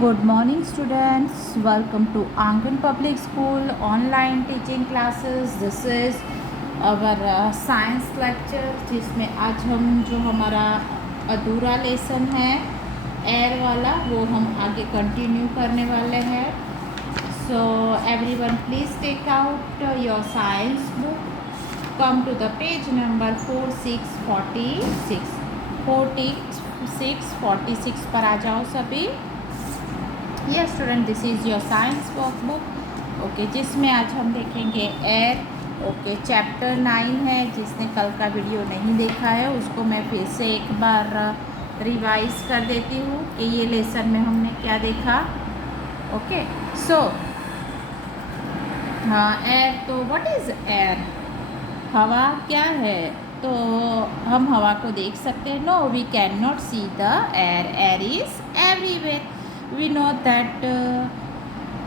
Good morning students, welcome to Angan Public School online teaching classes. This is our science lecture जिसमें आज हम जो हमारा अधूरा लेसन है एयर वाला वो हम आगे कंटिन्यू करने वाले हैं. So everyone please take out your science book. Come to the page number 4646. 4646 पर आ जाओ सभी. Yes student, this is your science workbook. Okay, जिसमें आज हम देखेंगे एयर. ओके, चैप्टर 9 है. जिसने कल का वीडियो नहीं देखा है उसको मैं फिर से एक बार रिवाइज कर देती हूँ कि ये लेसन में हमने क्या देखा. ओके, सो हाँ, एयर. तो व्हाट इज़ एयर? हवा क्या है? तो हम हवा को देख सकते हैं. No, we can not see the air. Air is everywhere. We know that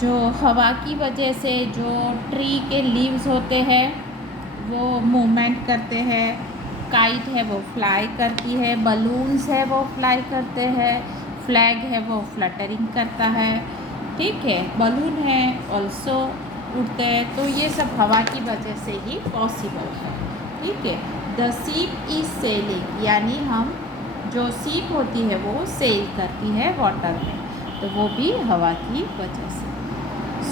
जो हवा की वजह से जो ट्री के लीव्स होते हैं वो मूवमेंट करते हैं. काइट है वो फ्लाई करती है. बलून्स है वो फ्लाई करते हैं. फ्लैग है वो फ्लटरिंग करता है. ठीक है, बलून है ऑल्सो उड़ते हैं. तो ये सब हवा की वजह से ही पॉसिबल है. ठीक है. द सीप इज सेलिंग, यानी हम जो सीप होती है वो सेल करती है वाटर में, तो वो भी हवा की वजह से.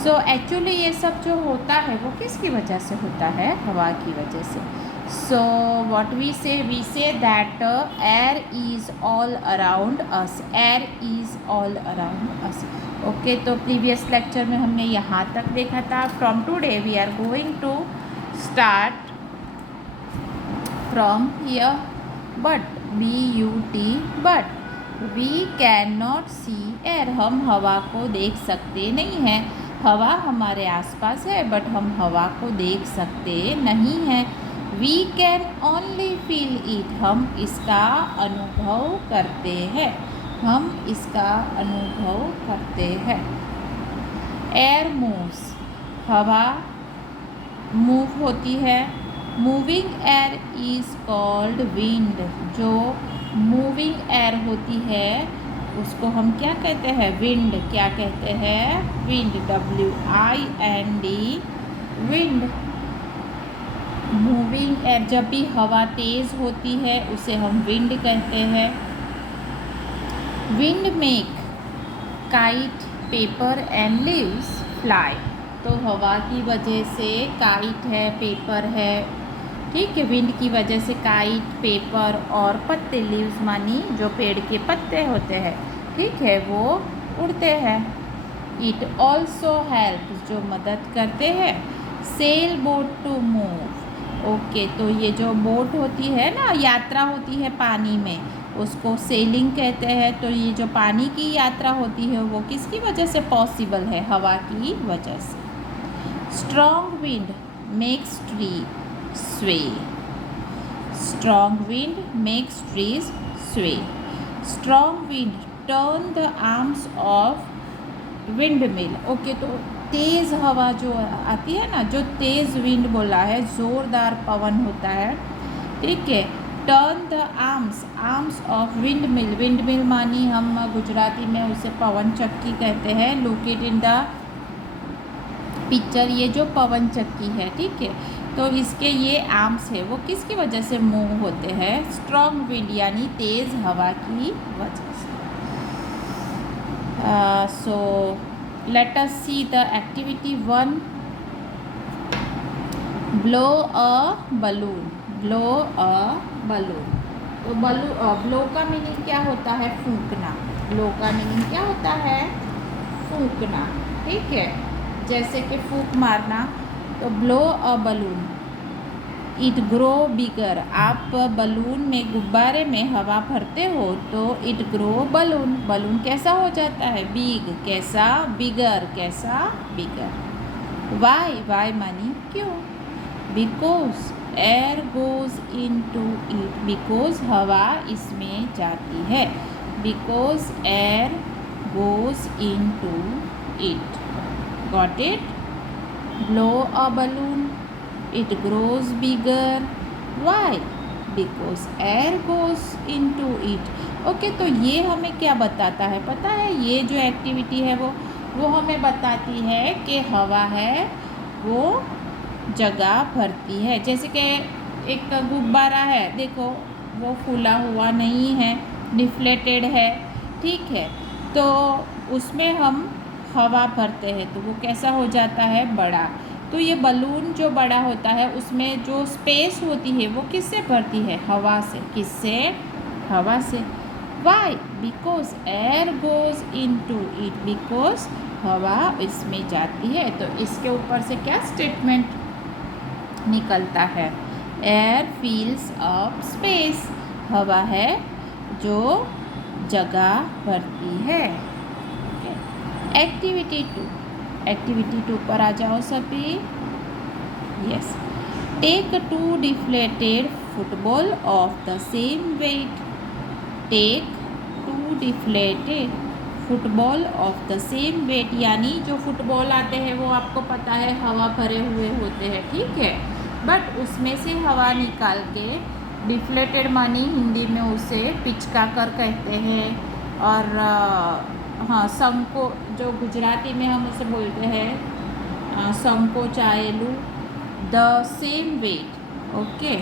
सो एक्चुअली ये सब जो होता है वो किसकी वजह से होता है? हवा की वजह से. So what we say that air is all around us. Air is all around us. Okay, तो प्रीवियस लेक्चर में हमने यहाँ तक देखा था. From today we are going to start from here. But BUT, but we can not see air. हम हवा को देख सकते नहीं हैं. हवा हमारे आसपास है बट हम हवा को देख सकते नहीं हैं. We can only feel it. हम इसका अनुभव करते हैं. हम इसका अनुभव करते हैं. Air moves. हवा मूव होती है. Moving air is called wind. जो मूविंग एयर होती है उसको हम क्या कहते हैं? विंड. क्या कहते हैं? Wind. WIND, wind. Moving air. जब भी हवा तेज़ होती है उसे हम विंड कहते हैं. Wind make kite, paper and leaves fly. तो हवा की वजह से काइट है, पेपर है. ठीक है, विंड की वजह से काइट, पेपर और पत्ते, लीव्स मानी जो पेड़ के पत्ते होते हैं, ठीक है, वो उड़ते हैं. इट ऑल्सो हेल्प, जो मदद करते हैं. Sail boat to move. Okay, तो ये जो बोट होती है ना, यात्रा होती है पानी में, उसको सेलिंग कहते हैं. तो ये जो पानी की यात्रा होती है वो किसकी वजह से पॉसिबल है? हवा की वजह से. Strong wind makes tree sway. Strong wind makes trees sway. Strong wind turn the arms of windmill. Okay, तो तेज़ हवा जो आती है ना, जो तेज़ विंड बोला है, ज़ोरदार पवन होता है. ठीक है. Turn the arms of windmill. Windmill मानी हम गुजराती में उसे पवन चक्की कहते हैं. Locate in the picture. ये जो पवन चक्की है, ठीक है, तो इसके ये आर्म्स है वो किसकी वजह से मूव होते हैं? स्ट्रॉन्ग विंड यानी तेज़ हवा की वजह से. So let us see the activity 1. Blow a balloon. Blow a balloon. तो ब्लो का मीनिंग क्या होता है? फूंकना. ब्लो का मीनिंग क्या होता है? फूंकना. ठीक है, जैसे कि फूंक मारना. तो blow a balloon. It grow bigger. आप बलून में, गुब्बारे में हवा भरते हो तो इट ग्रो बलून. बलून कैसा हो जाता है? बिग. कैसा? बिगर. कैसा? बिगर. वाई. वाई मानी क्यों? Because air goes into it. Because हवा इसमें जाती है. Because air goes into it. Got it? Blow a balloon. It grows bigger. Why? Because air goes into it. Okay, तो ये हमें क्या बताता है पता है? ये जो एक्टिविटी है वो हमें बताती है कि हवा है वो जगह भरती है। जैसे कि एक गुब्बारा है, देखो वो फूला हुआ नहीं है, डिफ्लेटेड है, ठीक है, तो उसमें हम हवा भरते हैं तो वो कैसा हो जाता है? बड़ा। तो ये बलून जो बड़ा होता है उसमें जो स्पेस होती है वो किससे भरती है? हवा से। किससे? हवा से। Why? Because air goes into it, because हवा इसमें जाती है। तो इसके ऊपर से क्या स्टेटमेंट निकलता है? एयर फिल्स अप स्पेस, हवा है जो जगह भरती है। एक्टिविटी 2, एक्टिविटी 2 पर आ जाओ सभी। Yes, take 2 deflated football of the same weight. Take 2 deflated football of the same weight, यानी जो फुटबॉल आते हैं वो आपको पता है हवा भरे हुए होते हैं, ठीक है, बट उसमें से हवा निकाल के, डिफ्लेटेड मानी हिंदी में उसे पिचका कर कहते हैं, और हाँ संको, जो गुजराती में हम उसे बोलते हैं संकोचाएलू, द सेम वेट। ओके,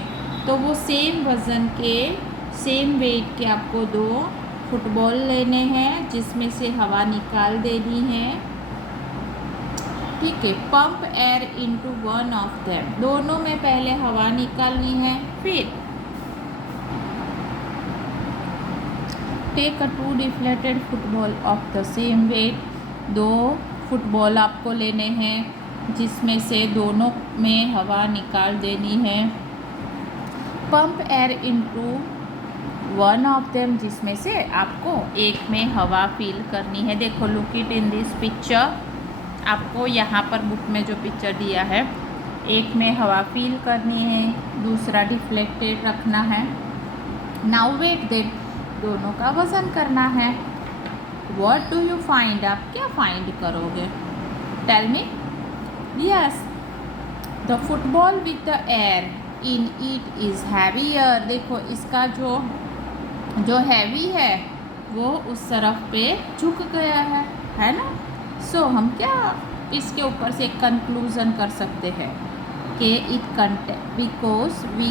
तो वो सेम वज़न के, सेम वेट के आपको 2 फुटबॉल लेने हैं जिसमें से हवा निकाल देनी है, ठीक है। Pump air into one of them, दोनों में पहले हवा निकालनी है, फिर take 2 deflated football of the same weight, 2 football आपको लेने हैं जिसमें से दोनों में हवा निकाल देनी है। Pump air into one of them, जिसमें से आपको एक में हवा फिल करनी है। देखो, look it in this picture, आपको यहाँ पर बुक में जो पिक्चर दिया है, एक में हवा फिल करनी है, दूसरा डिफ्लेक्टेड रखना है। नाउ वेट देन, दोनों का वज़न करना है। व्हाट डू यू फाइंड, आप क्या फाइंड करोगे? Tell me. Yes, the football with the air in it is heavier. देखो, इसका जो हैवी है वो उस तरफ पे झुक गया है ना। सो हम क्या इसके ऊपर से एक कंक्लूज़न कर सकते हैं कि it contain, because we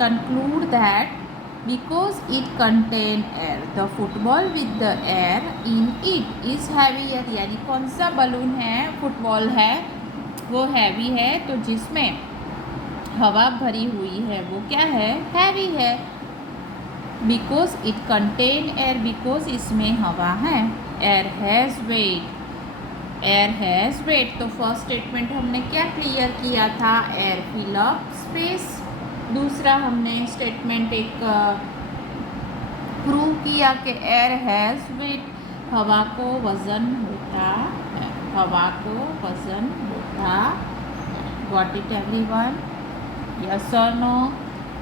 conclude that because it contain air, the football with the air in it is heavier, यानी कौन सा बलून है, फुटबॉल है, वो हैवी है, तो जिसमें हवा भरी हुई है वो क्या है? हैवी है। Because it contain air, because इसमें हवा है। Air has weight, air has weight, तो फर्स्ट स्टेटमेंट हमने क्या क्लियर किया था? Air fill up space. दूसरा हमने स्टेटमेंट एक प्रूव किया कि एयर हैज़ वेट, हवा को वज़न होता है, हवा को वज़न होता। Got it everyone? यस और no?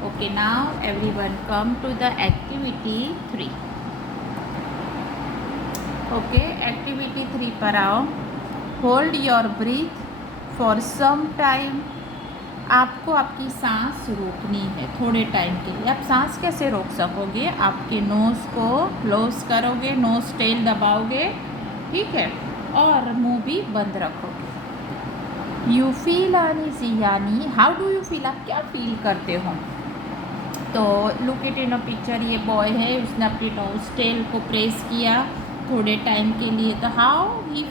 Okay, now everyone come to the activity 3। Okay, activity 3 पर आओ। Hold your breath for some time, आपको आपकी सांस रोकनी है थोड़े टाइम के लिए। आप सांस कैसे रोक सकोगे? आपके नोज़ को क्लोज करोगे, नोज़ टेल दबाओगे, ठीक है, और मुंह भी बंद रखोगे। यू फील अनईजी, यानी हाउ डू यू फील, आप क्या फील करते हो? तो look it in a picture, ये बॉय है, उसने अपनी नोज़ टेल को प्रेस किया थोड़े टाइम के लिए, तो हाउ ही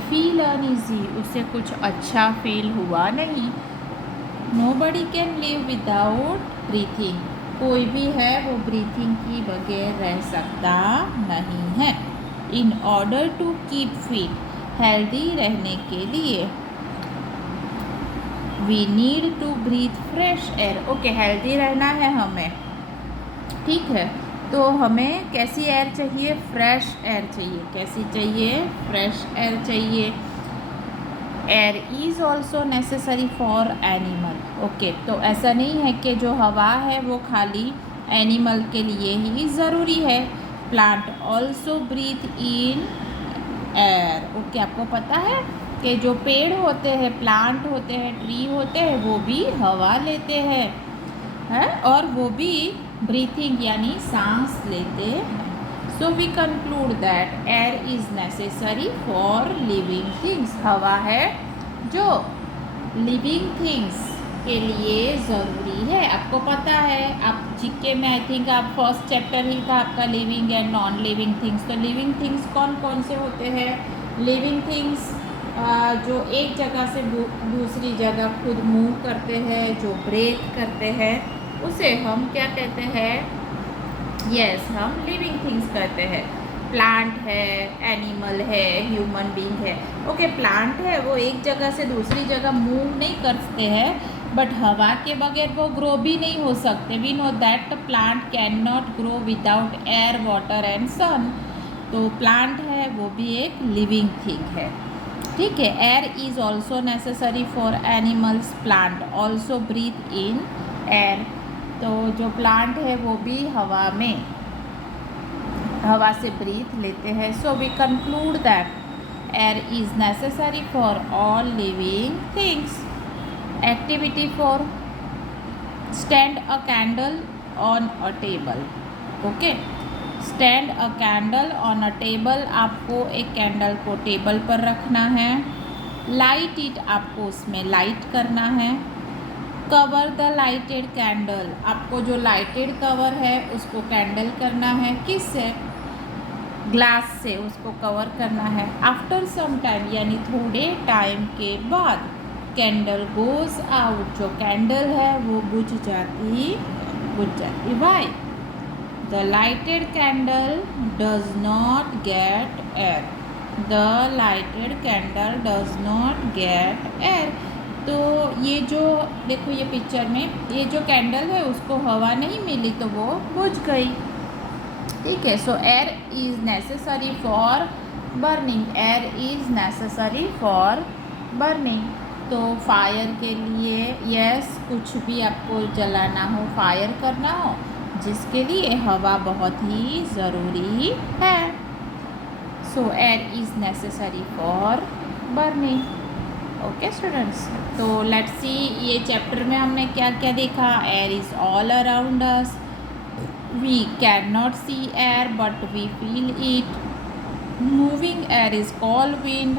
फील अनईजी, उससे कुछ अच्छा फील हुआ नहीं। Nobody can live without breathing, कोई भी है वो ब्रीथिंग की बगैर रह सकता नहीं है। In order to keep fit, healthy रहने के लिए we need to breathe fresh air. Okay, healthy रहना है हमें, ठीक है, तो हमें कैसी एयर चाहिए? फ्रेश एयर चाहिए। कैसी चाहिए? फ्रेश एयर चाहिए। Air is also necessary for animal. Okay, तो ऐसा नहीं है कि जो हवा है वो खाली एनिमल के लिए ही ज़रूरी है। Plant also breathe in air. Okay, आपको पता है कि जो पेड़ होते हैं, प्लांट होते हैं, ट्री होते हैं, वो भी हवा लेते हैं, है, और वो भी ब्रीथिंग यानी सांस लेते हैं। So we conclude that air is necessary for living things. हवा है जो लिविंग थिंग्स के लिए ज़रूरी है। आपको पता है, आप जीके में आई थिंक आप फर्स्ट चैप्टर ही था आपका living and non living things. तो लिविंग थिंग्स कौन कौन से होते हैं? लिविंग थिंग्स जो एक जगह से दूसरी जगह खुद मूव करते हैं, जो ब्रेथ करते हैं, उसे हम क्या कहते हैं? यस, हम लिविंग थिंग्स कहते हैं। प्लांट है, एनिमल है, ह्यूमन बीइंग है। ओके, प्लांट है वो एक जगह से दूसरी जगह मूव नहीं करते हैं, बट हवा के बगैर वो ग्रो भी नहीं हो सकते। We know that plant can not grow without air, water and sun. तो प्लांट है वो भी एक लिविंग थिंग है। ठीक है। Air is also necessary for animals. Plant also breathe in air. तो जो प्लांट है वो भी हवा से ब्रीथ लेते हैं। So we conclude that air is necessary for all living things. Activity for stand a candle on a table. Okay, stand a candle on a table, आपको एक कैंडल को टेबल पर रखना है। लाइट इट, आपको उसमें लाइट करना है। कवर द लाइटेड कैंडल, आपको जो लाइटेड कवर है उसको कैंडल करना है। किससे? ग्लास से उसको कवर करना है। आफ्टर सम टाइम यानी थोड़े टाइम के बाद कैंडल गोज आउट, जो कैंडल है वो बुझ जाती। Y? The lighted candle does not get air. The lighted candle does not get air. तो ये जो देखो ये पिक्चर में ये जो कैंडल है उसको हवा नहीं मिली तो वो बुझ गई। ठीक है। So air is necessary for burning. Air is necessary for burning. तो फायर के लिए यस, कुछ भी आपको जलाना हो, फायर करना हो, जिसके लिए हवा बहुत ही ज़रूरी है। So air is necessary for burning. Okay students, तो लेट्स सी ये चैप्टर में हमने क्या क्या देखा। Air is all around us. We can not see air but we feel it. Moving air is called wind.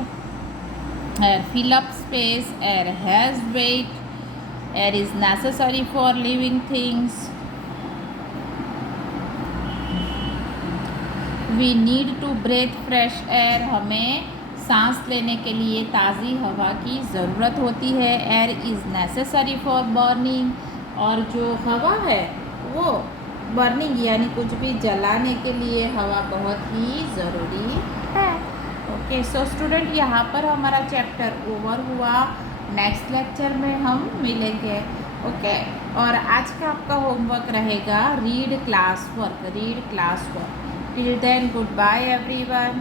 Air fill up space. Air has weight. Air is necessary for living things. We need to breathe fresh air, हमें सांस लेने के लिए ताज़ी हवा की ज़रूरत होती है। Air is necessary for burning, और जो हवा है वो बर्निंग यानी कुछ भी जलाने के लिए हवा बहुत ही ज़रूरी है। ओके, सो स्टूडेंट यहाँ पर हमारा चैप्टर ओवर हुआ। नेक्स्ट लेक्चर में हम मिलेंगे। ओके, और आज का आपका होमवर्क रहेगा read class work. Till then, goodbye everyone.